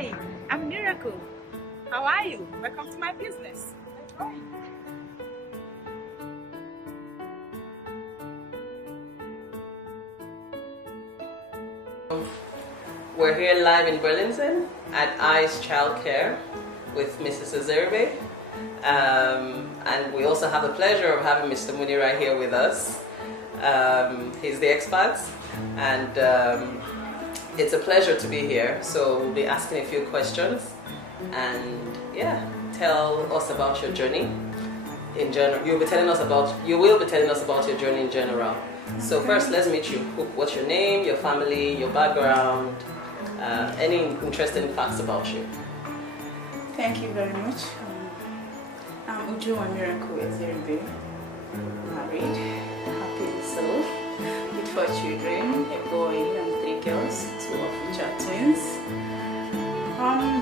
Hi, I'm Miracle. How are you? Welcome to my business. We're here live in Burlington at Eyes Childcare with Mrs. Azerbe. And we also have the pleasure of having Mr. Mooney right here with us. He's the expert, and it's a pleasure to be here. So we'll be asking a few questions, and yeah, tell us about your journey in general. You will be telling us about your journey in general. So first, let's meet you. What's your name, your family, your background, any interesting facts about you? Thank you very much. I'm Uju Miracle Azerbe, married, happily so, with 4 children, a boy and 3 girls, 2 of which are twins.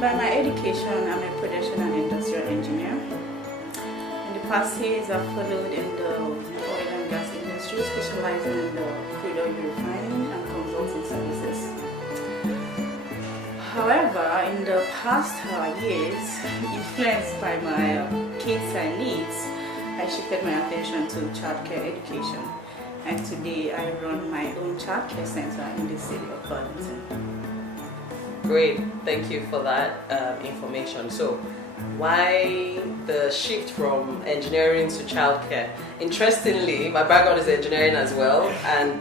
By my education, I'm a production and industrial engineer. In the past years, I've followed in the oil and gas industry, specializing in the crude oil refining and consulting services. However, in the past years, influenced by my kids' needs, I shifted my attention to childcare education. And today I run my own childcare center in the city of Burlington. Great, thank you for that information. So, why the shift from engineering to childcare? Interestingly, my background is engineering as well, and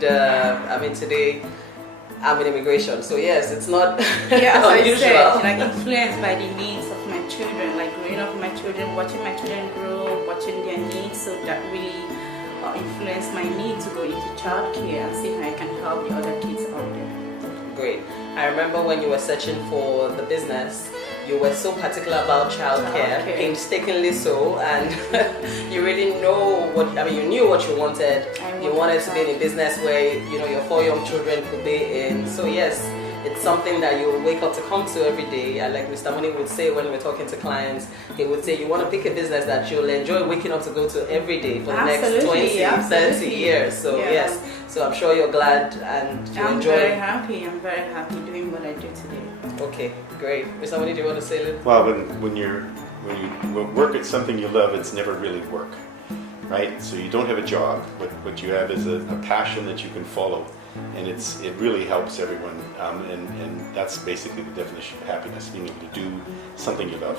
today I'm in immigration. So yes, it's not as unusual. I said, influenced by the needs of my children, like growing up with my children, watching my children grow, watching their needs, so that really influenced my need to go into childcare and see how I can help the other kids out there. Great. I remember when you were searching for the business, you were so particular about childcare, painstakingly so, and you really you knew what you wanted. You wanted to be in a business where your 4 young children could be in. So yes, it's something that you wake up to come to every day. And like Mr. Mooney would say when we're talking to clients, he would say you want to pick a business that you'll enjoy waking up to go to every day for the next 20, 30 years. So yes, so I'm sure you're glad and you enjoy. I'm very happy doing what I do today. Okay, great. Mr. Mooney, do you want to say a little? Well, when you work at something you love, it's never really work, right? So you don't have a job, but what you have is a passion that you can follow, and it really helps everyone, and that's basically the definition of happiness: being able to do something you love,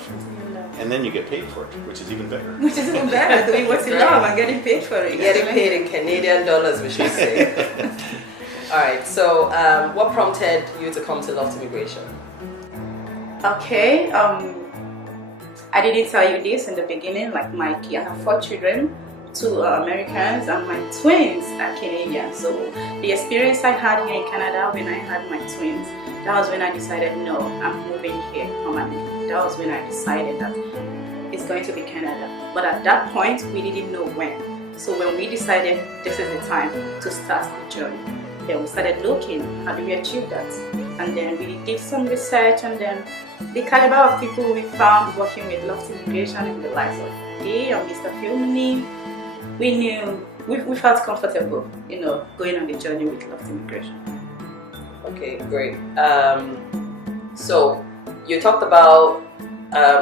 and then you get paid for it, which is even better. Which is even better, doing what you love and getting paid for it. Getting paid in Canadian dollars, we should say. All right. So, what prompted you to come to Loft Immigration? Okay, I didn't tell you this in the beginning. Like I have 4 children, 2 are Americans, and my twins are Canadian. So the experience I had here in Canada when I had my twins, that was when I decided, no, I'm moving here permanently. That was when I decided that it's going to be Canada. But at that point, we didn't know when. So when we decided this is the time to start the journey, then we started looking, how do we achieve that? And then we did some research, and then the caliber of people we found working with Loft Immigration in the likes of Day or Mr. Filmini, we knew, we felt comfortable, going on the journey with Loft Immigration. Okay, great. So you talked about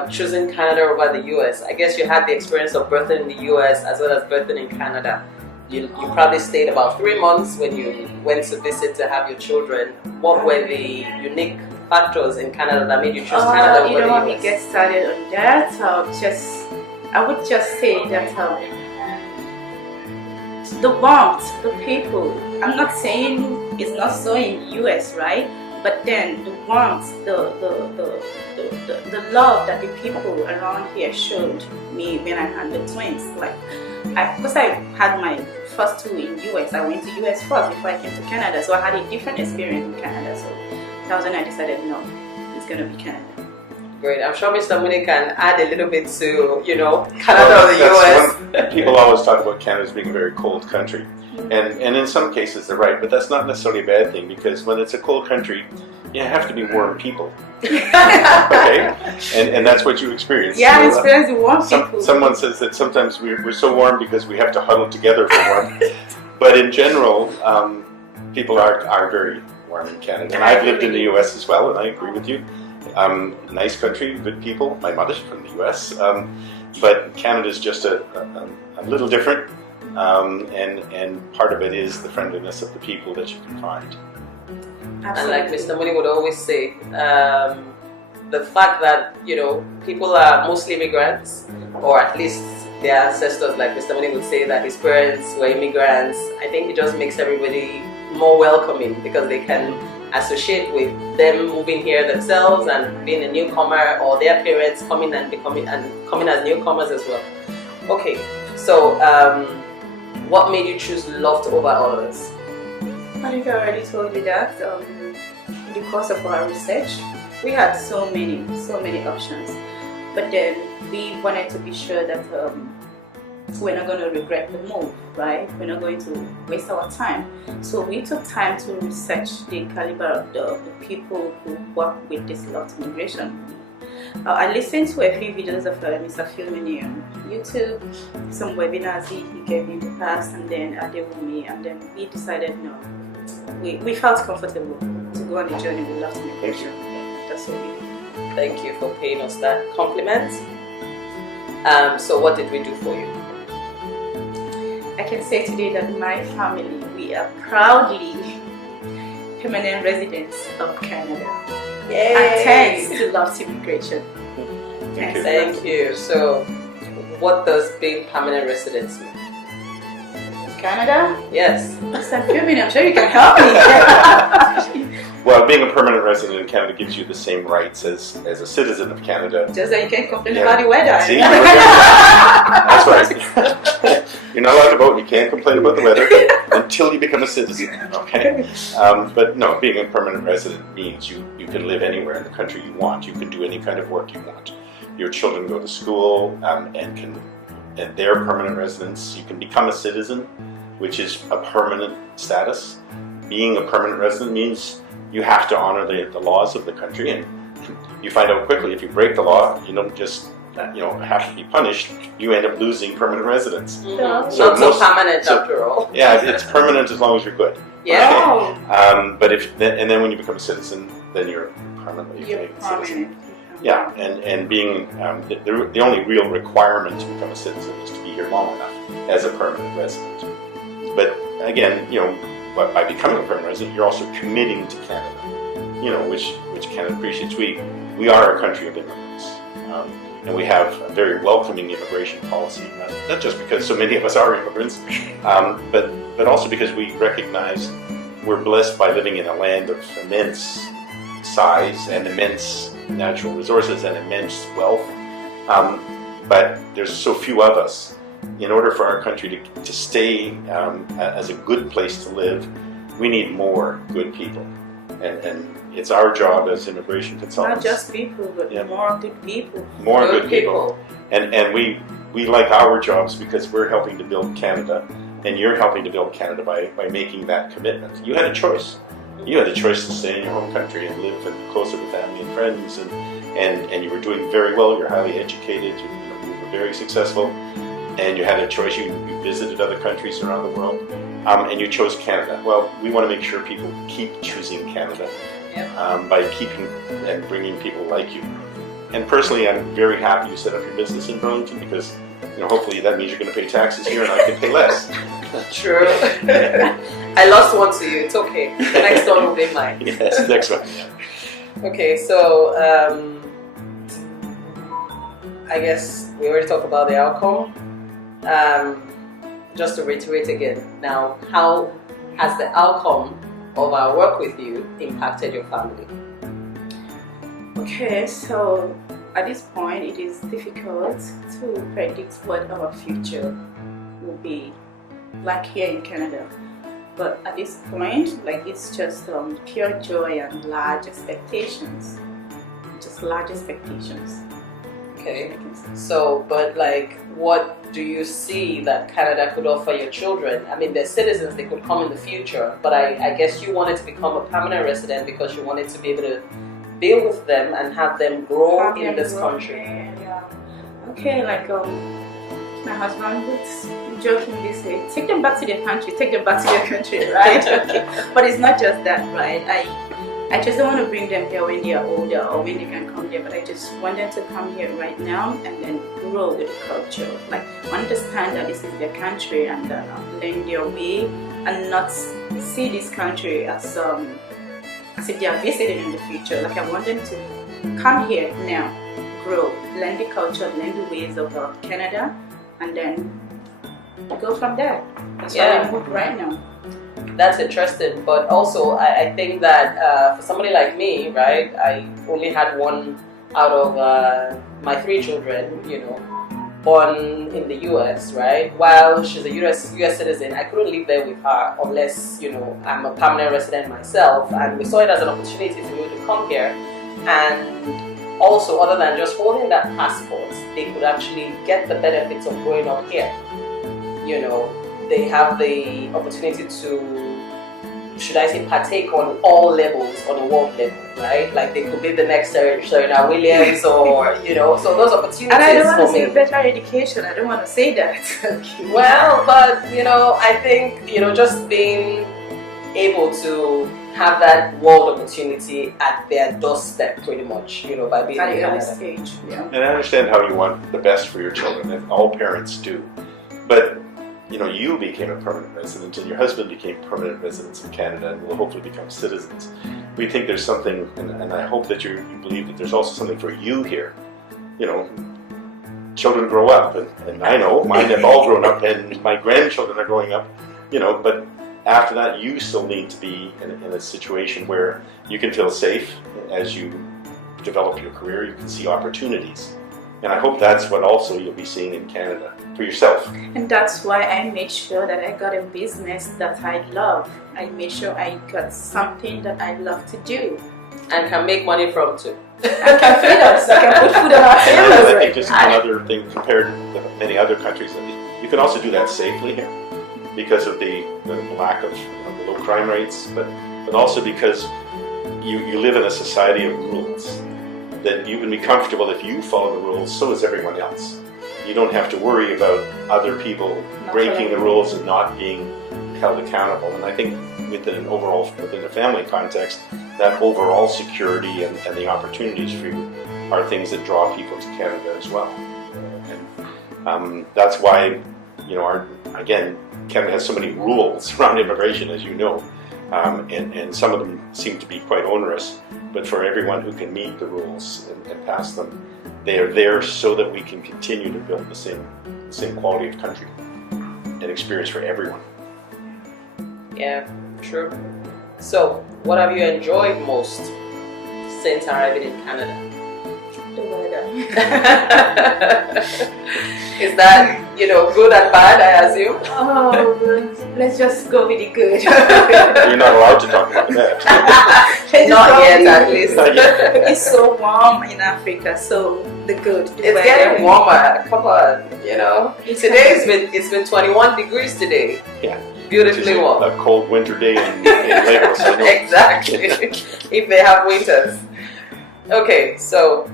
choosing Canada over the US. I guess you had the experience of birthing in the US as well as birthing in Canada. You probably stayed about 3 months when you went to visit to have your children. What were the unique factors in Canada that made you choose Canada over the US? When we get started on that, I would just say that the warmth, the people, I'm not saying it's not so in the US, right? But then the warmth, the love that the people around here showed me when I had the twins. Because I had my first 2 in US, I went to US first before I came to Canada. So I had a different experience in Canada. So that was when I decided, no, it's going to be Canada. Great. I'm sure Mr. Mooney can add a little bit to, Canada or the US. People always talk about Canada as being a very cold country. And in some cases they're right, but that's not necessarily a bad thing, because when it's a cold country, you have to be warm people. Okay? And that's what you experience. Yeah, I experience the warm people. Someone says that sometimes we're so warm because we have to huddle together for warmth. But in general, people are very warm in Canada. And I've lived in the US as well, and I agree with you. Nice country, good people. My mother's from the US, but Canada's just a little different, and part of it is the friendliness of the people that you can find. And like Mr. Mooney would always say, the fact that, people are mostly immigrants, or at least their ancestors, like Mr. Mooney would say that his parents were immigrants, I think it just makes everybody more welcoming because they can associate with them moving here themselves and being a newcomer, or their parents coming as newcomers as well. Okay, so what made you choose Loft over others? I think I already told you that. In the course of our research, we had so many options, but then we wanted to be sure that we're not going to regret the move, right? We're not going to waste our time. So we took time to research the caliber of the people who work with this Loft Immigration. I listened to a few videos of Mr. Filmini on YouTube, some webinars he gave in the past, and then Adewumi, and then we decided no. We felt comfortable to go on the journey with Loft Immigration. That's what we did. Thank you for paying us that compliment. So what did we do for you? I can say today that my family, we are proudly permanent residents of Canada. Yay! And thanks to Loft Immigration. Thank you. So what does being permanent residents mean? Canada? Yes. Mr. Filmini, I'm sure you can help me. Well, being a permanent resident in Canada gives you the same rights as a citizen of Canada. Just that you can't complain about the weather. See, that's right. You're not allowed to vote. You can't complain about the weather until you become a citizen. Okay. But no, being a permanent resident means you can live anywhere in the country you want. You can do any kind of work you want. Your children go to school and they're permanent residents. You can become a citizen, which is a permanent status. Being a permanent resident means you have to honor the laws of the country, and you find out quickly if you break the law, you don't just have to be punished. You end up losing permanent residence. Mm-hmm. Not so permanent after all. Yeah, it's permanent as long as you're good. Yeah. Okay. But then when you become a citizen, then you're permanently a citizen. Yeah, and being the only real requirement to become a citizen is to be here long enough as a permanent resident. But again, by becoming a permanent resident, you're also committing to Canada, which Canada appreciates. We are a country of immigrants, and we have a very welcoming immigration policy, not just because so many of us are immigrants, but also because we recognize we're blessed by living in a land of immense size and immense natural resources and immense wealth, but there's so few of us. In order for our country to stay as a good place to live, we need more good people. And it's our job as immigration consultants. Not just people, but more good people. More good people. And we like our jobs because we're helping to build Canada, and you're helping to build Canada by making that commitment. You had a choice. You had a choice to stay in your home country and live closer with family and friends, and you were doing very well. You're highly educated. You were very successful. And you had a choice. You visited other countries around the world, and you chose Canada. Well, we want to make sure people keep choosing Canada by keeping and bringing people like you. And personally, I'm very happy you set up your business in Burlington because, hopefully that means you're going to pay taxes here and I can pay less. True. I lost one to you. It's okay. The next one will be mine. Yes, next one. Okay, so I guess we already talked about the outcome. Just to reiterate again, now, how has the outcome of our work with you impacted your family? Okay, so at this point it is difficult to predict what our future will be like here in Canada. But at this point, it's just pure joy and large expectations. Just large expectations. Okay, so, but what do you see that Canada could offer your children? I mean, they're citizens, they could come in the future, but I guess you wanted to become a permanent resident because you wanted to be able to be with them and have them grow in this country. Yeah. Okay, my husband would jokingly say, take them back to their country, right? Okay. But it's not just that, right? I just don't want to bring them here when they are older or when they can come there, but I just want them to come here right now and then grow with the culture. Like, understand that this is their country and learn their way and not see this country as if they are visiting in the future. Like, I want them to come here now, grow, learn the culture, learn the ways of Canada, and then go from there. That's why I moved right now. That's interesting, but also I think that for somebody like me, right, I only had one out of my 3 children, born in the US, right? While she's a US citizen, I couldn't live there with her unless, I'm a permanent resident myself, and we saw it as an opportunity to be able to come here. And also, other than just holding that passport, they could actually get the benefits of growing up here. They have the opportunity to, should I say, partake on all levels, on a world level, right? Like, they could be the next Serena Williams or, so those opportunities. And I don't want for to say me. better education, I don't want to say that. Well, but, I think, just being able to have that world opportunity at their doorstep, pretty much, by being At in the early Canada. stage, yeah. And I understand how you want the best for your children, and all parents do. But you became a permanent resident, and your husband became permanent residents in Canada, and will hopefully become citizens. We think there's something, and I hope that you believe that there's also something for you here. Children grow up, and I know mine have all grown up, and my grandchildren are growing up. But after that, you still need to be in a situation where you can feel safe as you develop your career. You can see opportunities. And I hope that's what also you'll be seeing in Canada for yourself. And that's why I made sure that I got a business that I love. I made sure I got something that I love to do. And can make money from too. I can feed us. I can put food on our I tables. think just one other thing compared to many other countries, you can also do that safely here because of the lack of the low crime rates, but also because you live in a society of rules. That you can be comfortable if you follow the rules, so is everyone else. You don't have to worry about other people breaking the rules and not being held accountable. And I think within a family context, that overall security and the opportunities for you are things that draw people to Canada as well. And that's why, again, Canada has so many rules around immigration, as you know. And some of them seem to be quite onerous, but for everyone who can meet the rules and pass them, they are there so that we can continue to build the same quality of country and experience for everyone. Yeah, true. So, what have you enjoyed most since arriving in Canada? The weather. Is that, good and bad, I assume? Oh, let's just go with the good. You're not allowed to talk about that. Not yet, at least. Not yet. It's so warm in Africa, so the good. The It's weather. getting warmer. Come on, Today it's been 21 degrees today. Yeah. Beautifully It's warm. a cold winter day in Lagos. I know. Exactly. If they have winters. Okay, so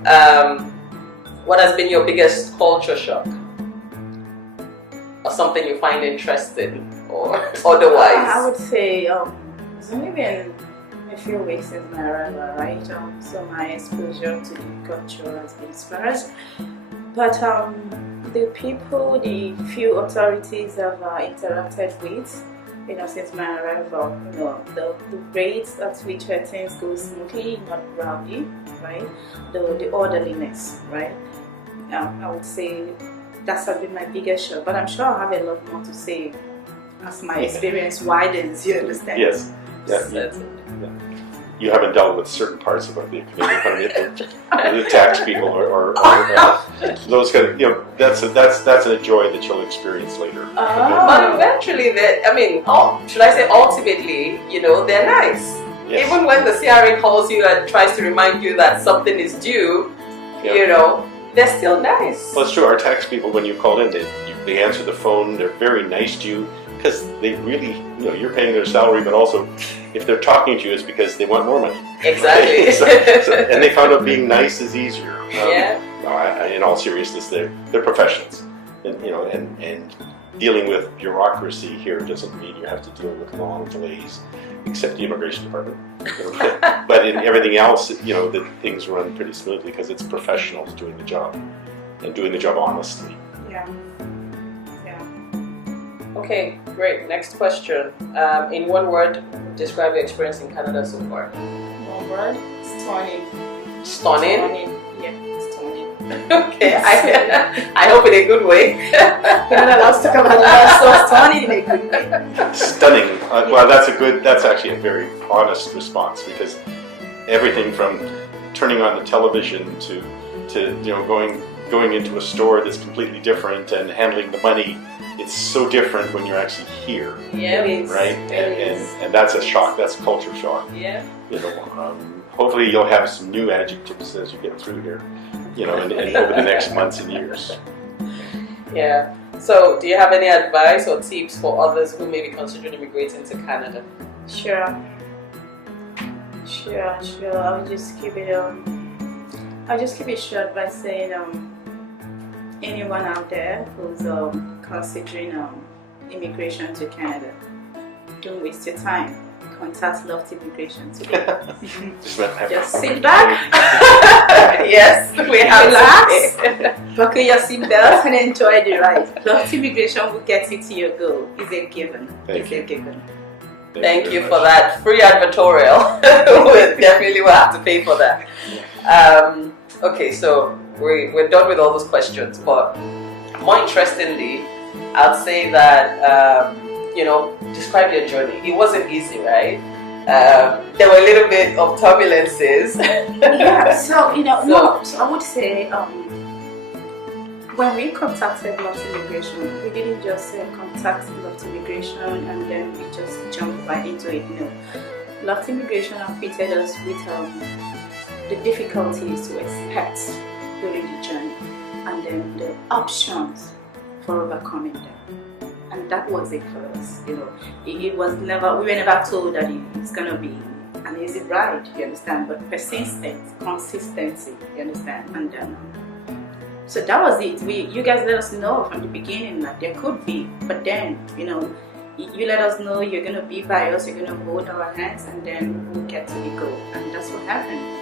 what has been your biggest culture shock? Or something you find interesting or otherwise? I would say it's only been a few weeks since my arrival, right? So my exposure to the culture has been sparse. But the people, the few authorities I've interacted with, since my arrival, the rates at which things go smoothly, not rowdy, right? The orderliness, right? I would say that's been my biggest shock. But I'm sure I'll have a lot more to say as my experience widens. You understand? Yes. Yeah. That's it. You haven't dealt with certain parts of the Canadian economy, the tax people or those kind of, that's a joy that you'll experience later. But eventually, should I say ultimately, they're nice. Yes. Even when the CRA calls you and tries to remind you that something is due, they're still nice. Well, it's true. Our tax people, when you call in, they answer the phone. They're very nice to you because they really, you're paying their salary, but also if they're talking to you, it's because they want more money. Exactly. And they found out being nice is easier. Yeah. No, in all seriousness, they're professionals, and dealing with bureaucracy here doesn't mean you have to deal with long delays, except the immigration department. But in everything else, the things run pretty smoothly because it's professionals doing the job and doing the job honestly. Yeah. Okay, great. Next question. In one word, describe your experience in Canada so far. One word, stunning. Stunning? Yeah, stunning. Okay, I hope in a good way. Canada loves to talk about it, so stunning in a good way. Stunning. Well, that's actually a very honest response, because everything from turning on the television to going into a store that's completely different and handling the money, it's so different when you're actually here. Yeah, it is. Right? And that's a shock. That's a culture shock. Yeah. Hopefully you'll have some new adjectives as you get through here, and over the next months and years. Yeah. So, do you have any advice or tips for others who may be considering immigrating to Canada? Sure. I'll just keep it short by saying, anyone out there who's considering immigration to Canada, don't waste your time. Contact Loft Immigration today. Just sit back. Yes, we have relax. Buckle your seatbelt and enjoy the ride. Loft Immigration will get you to your goal. It's a given. Thank you. Thank you for that free advertorial. We definitely will have to pay for that. Okay, so we're done with all those questions, but more interestingly, I'd say that describe your journey. It wasn't easy, right? There were a little bit of turbulences. Yeah, so I would say when we contacted Loft Immigration, we didn't just contact Loft Immigration and then we just jumped right into it. No, Loft Immigration acquainted us with the difficulties to expect during the journey, and then the options for overcoming them. And that was it for us. It was never, we were never told that it's gonna be an easy ride, you understand, but consistency, you understand, and then so that was it. You guys let us know from the beginning that there could be, but then you let us know you're gonna be by us, you're gonna hold our hands, and then we'll get to the goal, and that's what happened.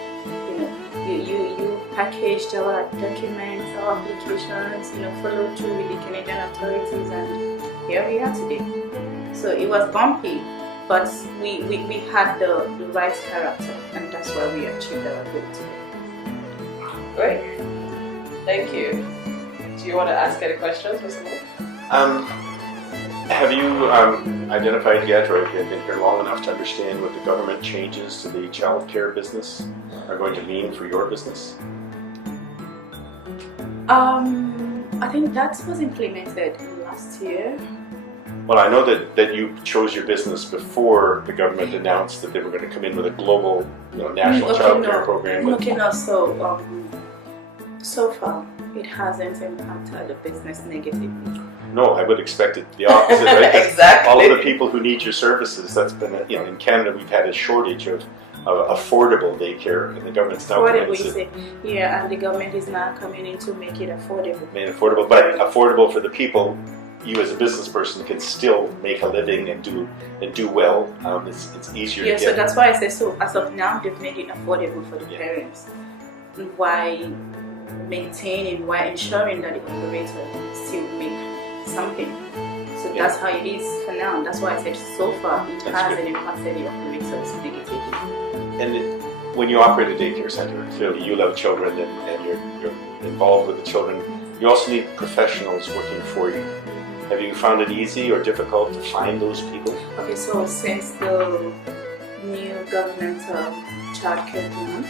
You packaged our documents, our applications, followed through with the Canadian authorities, and here we are today. So it was bumpy, but we had the right character, and that's why we achieved our goal today. Great. Thank you. Do you want to ask any questions, Mr. Moore? Have you identified yet, or have you been here long enough to understand what the government changes to the childcare business are going to mean for your business? I think that was implemented last year. Well, I know that you chose your business before the government announced that they were going to come in with a global, national childcare program. So far, it hasn't impacted the business negatively. No, I would expect it the opposite, right? Exactly. All of the people who need your services, that's been, in Canada we've had a shortage of affordable daycare, and the government's now and the government is now coming in to make it affordable. Made affordable, but affordable for the people. You as a business person can still make a living and do well. It's easier to get. So that's why I say so. As of now, they've made it affordable for the parents. Why maintaining, why ensuring that the operator still make something. So that's how it is for now. That's why I said so far it hasn't impacted the operators negatively. And when you operate a daycare center, clearly you love children and you're involved with the children. You also need professionals working for you. Have you found it easy or difficult to find those people? Okay, so since the new government childcare plan,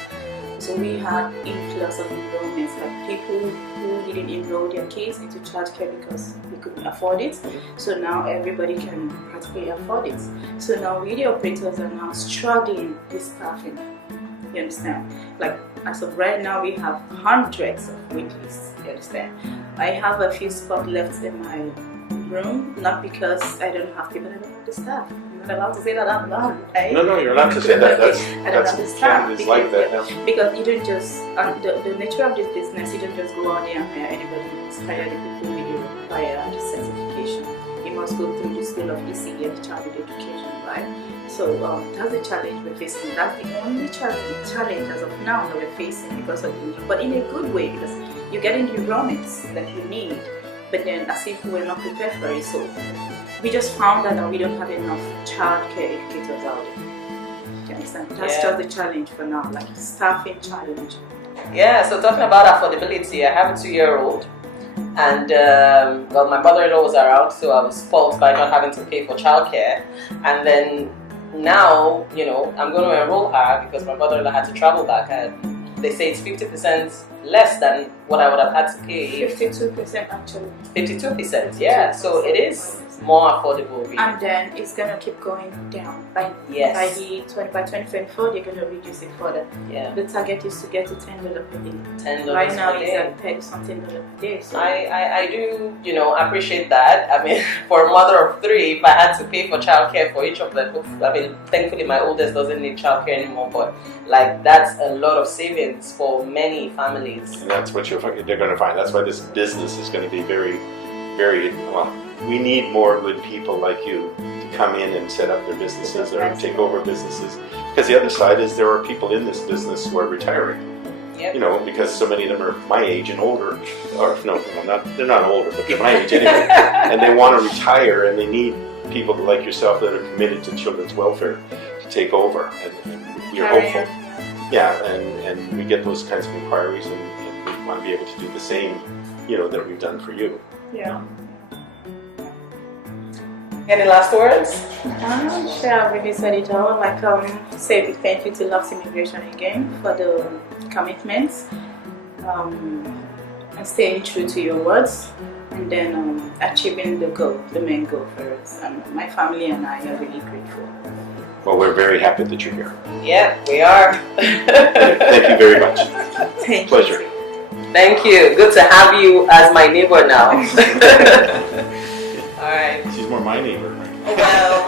so we had influx of enrollments, like people who didn't enroll their kids into childcare because they couldn't afford it. So now everybody can practically afford it. So now video operators are now struggling with staffing. You understand? Like as of right now, we have hundreds of wait lists. You understand? I have a few spots left in my room, not because I don't have people, I don't have the staff. I'm not allowed to say that out loud, right? No, you're allowed to say that. I don't have the staff. It's like that now. Because you don't just, the nature of this business, you don't just go out there and hire anybody. You just hire the people with the required certification. education. You must go through the school of ECE, childhood education, right? So that's the challenge we're facing. That's the only challenge as of now that we're facing because of the need, but in a good way, because you're getting the rawness that you need, but then as if we're not prepared for it. So we just found out that we don't have enough childcare educators out there. Do you understand? That's just the challenge for now, like staffing challenge. Yeah, so talking about affordability, I have a 2-year-old, and well, my mother-in-law was around, so I was spoiled by not having to pay for childcare. And then now, you know, I'm going to enroll her because my mother-in-law had to travel back, and they say it's 50% less than what I would have had to pay. 52% actually. 52%, yeah. So it is more affordable, really. And then it's gonna keep going down. By 2024, they're gonna reduce it further. Yeah. The target is to get to $10 per day. $10 right now per it's day. at $30-something per day. So I do, you know, appreciate that. I mean, for a mother of 3, if I had to pay for childcare for each of them, I mean, thankfully my oldest doesn't need childcare anymore, but like that's a lot of savings for many families. And that's what they're going to find. That's why this business is going to be very, very, well, we need more good people like you to come in and set up their businesses or take over businesses. Because the other side is there are people in this business who are retiring. Yep. You know, because so many of them are my age and older, or no, they're not older, but they're my age anyway. And they want to retire, and they need people like yourself that are committed to children's welfare to take over. And we're hopeful. Yeah, and we get those kinds of inquiries, and we want to be able to do the same, you know, that we've done for you. yeah. Any last words? Sure, I've really said it all. Like, say a big thank you to Loft Immigration again for the commitments, and staying true to your words, and then achieving the goal, the main goal for us. And my family and I are really grateful. Well, we're very happy that you're here. Yeah, we are. Thank you very much. Thank Pleasure. you. Thank you. Good to have you as my neighbor now. All right. She's more my neighbor. Well,